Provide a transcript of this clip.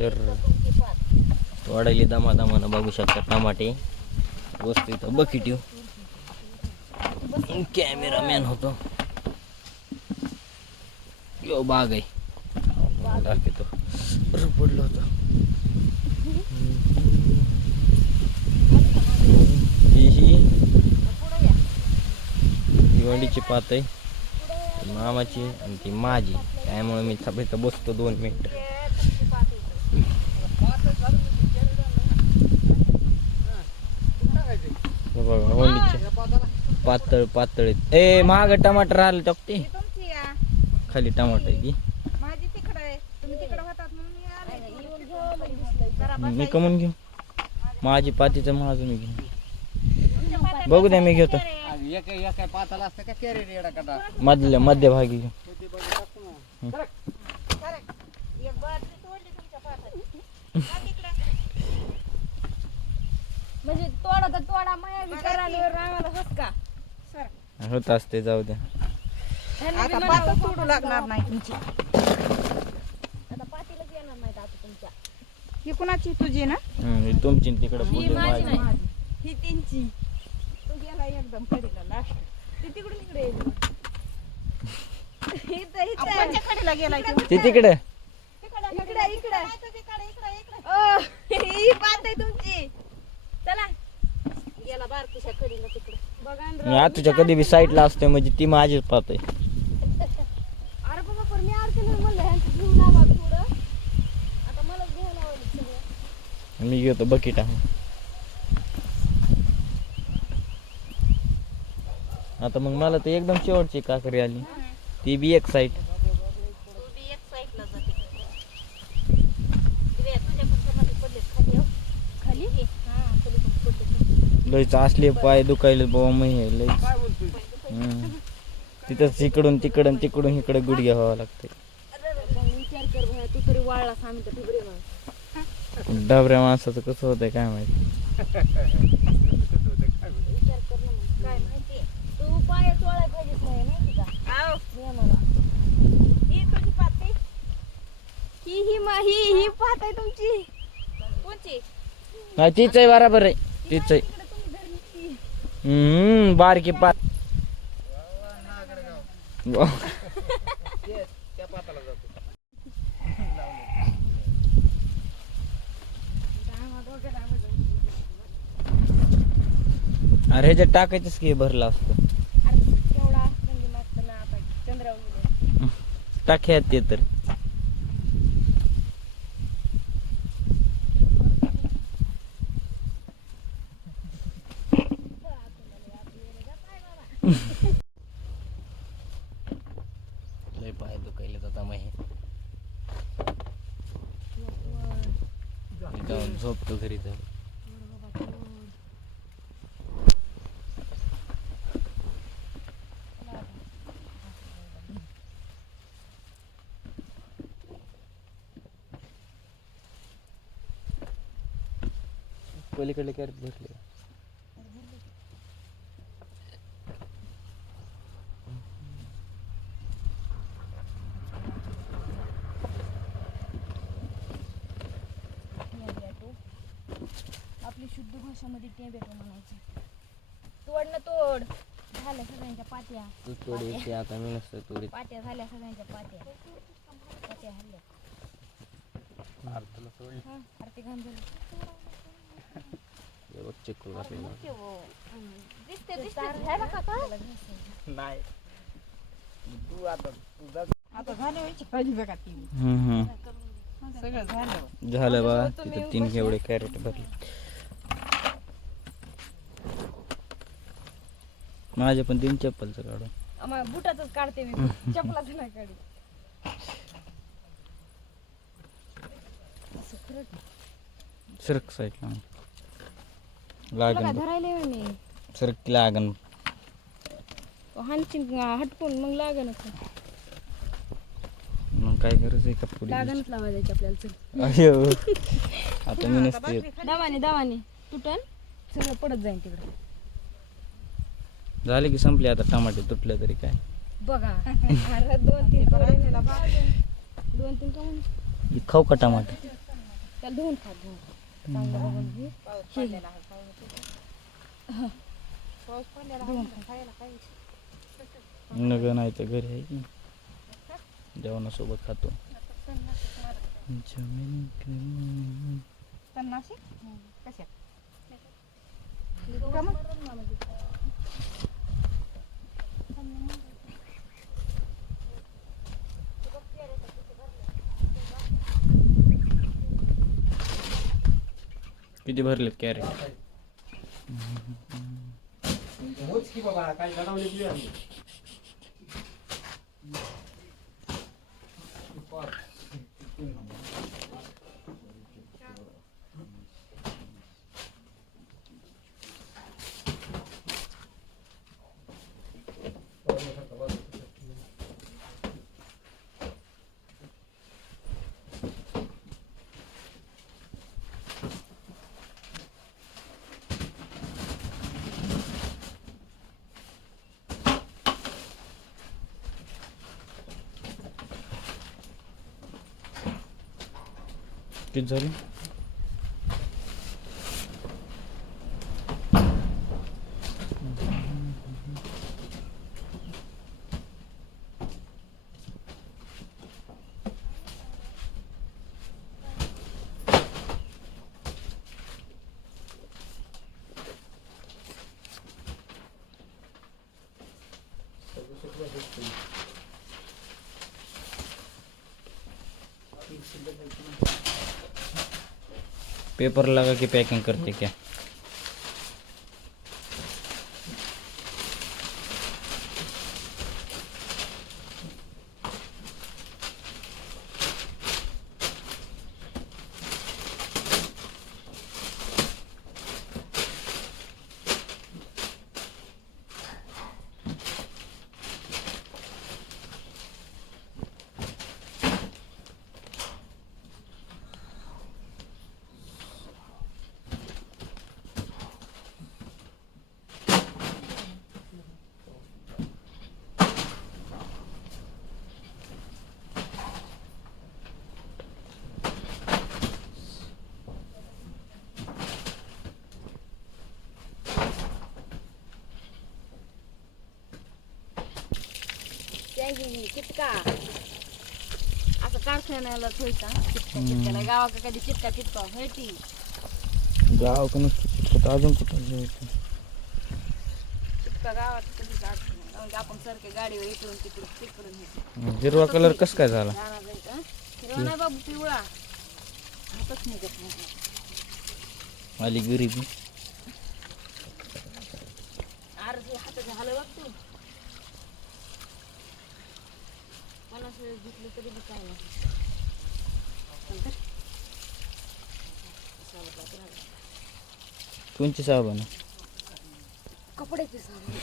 तर वाढायला दमादमानं बघू शकता टमाटे. वस्तू इथं बकेट कॅमेरामॅन होतो यो बाग आहे दाखवतो पडलं होतं. ही भिवंडीची पात आहे मामाची आणि ती माझी, त्यामुळे मी इथं बसतो 2 मिनिट. बघा होंडीचे पातळ पातळ आहेत. ए महाग टमाटर आले टाकते खाली टमाटर आहे की मी कमून घेऊ माझी पातीचं माझं मी घेऊ. बघू द्या मी घेतो मध्यभागी घेऊ. म्हणजे तोडा तर तोडा मायावी करायला रामाला हसका होत असते जाऊ द्या. आता पात तोडू लागणार नाही तुमची. आता पातीलाच येणार नाही आता तुमच्या. ही कुणाची तुझी ना? तुमची तिकडे ही माझी नाही ही त्यांची. तू गेला एकदम कडीला लास्ट ते तिकडून इकडे येईल. कोणत्या कडेला गेला ते तिकडे इकडे इकडे ही पात आहे तुमची. चला गेला बारकीच्या कडीला तिकडे बघा. मी आतूच्या कधी बी साईडला असते म्हणजे ती माझीच पात आहे. अरे बाबा पण मी आरतीला म्हणलं ह्यांचं घेऊन लावा थोडं. आता मला घेऊन लावायला सगळं. मी घेतो बकेट आहे. आता मग मला तर एकदम शेवटची काकरी आली ती बी एक साईड. लयच असले पाय दुखायले बाबा मग लयच. तिथंच इकडून तिकडून तिकडून इकडे गुडघ्या व्हावं लागते. विचार कर भाया तू तरी वाळला सांग तर ठिबरे माणूस. डबऱ्या माणसाचं कसं होतंय काय माहिती. विचार कर ना मग काय माहिती तू पाय चोळाय पाहिजेच नाही माहिती का. आव नियमाला ही तुझी पाते ही पात आहे तुमची. कोणची? नाही तीच आहे बरोबर आहे तीच आहे. बारकी पात अरे ह्याच्यात टाकायचंच की भरला असतं. केवढा म्हणजे मस्त ना आता चंद्रावर टाक्यात ते तर लय पाय दुखायले आता मग जाऊन झोपतो घरी जाऊन. पलीकडले कॅरेट भरले. आपली शुद्ध भाषामध्ये टेंबेटो म्हणायचे. तोड ना तोड झाल्या सगळ्यांच्या पात्या. तू थोडी येते आता मी नसतं थोडी पात्या झाल्या सगळ्यांच्या पात्या हल्ल्या. आरती घाण झाली. चिकू आपल्याला दिसते है ना काका नाही तू आता झाले व्हायची पाहिजे बघा ती सगळं झालं. झालं बा तिथं 3 एवढे कॅरेट भरले. माझे पण 3 चप्पलचं काढून बुटाच काढते मी चपलाच नाही काढी. सरक साईडला लागन धरायला मी सरक लागन हानचिन हटकून मग लागन मग काय गरज आहे का पुढे लागणच लावायची आपल्याला. चल अयो आता मी नसते दावाने तुटन सगळं पडत जाईल तिकडे. झाले की संपले आता टमाटे तुटले तरी काय बघा. अरे 2-3 2-3 खाऊ का टमाटे. त्याला धुवून खा धुवून चांगलं बघून घे. पाऊस पडलेला आहे, खायला पिऊ. पाऊस पडलेला आहे, खायला काही. नग नाही तर घरी आहे की जेवणासोबत खातो. तन्नाशी कशा का मग? किती भरलेत कॅरेट? किती झाले? पेपर लगा के पैकिंग करते क्या? चिटका असं कारखान्याला ठेवायचा चिटका चिटकाला गावाकडे कधी चिटका चिटका व्हायची गाव का नसतं अजून कुठं जायचं? चिटका गावात कधी जात नाही म्हणजे आपण सारखे गाडीवर इकडून तिकडून तिकडून हिरवा कलर कस काय झाला? हिरवा नाही बाबू पिवळा हातच निघत नाही आली गरिबी. अरे हाताचं झालं बघ तू घेतलं तरी बी काय नाही कोणची साबण? कपड्याचे साबण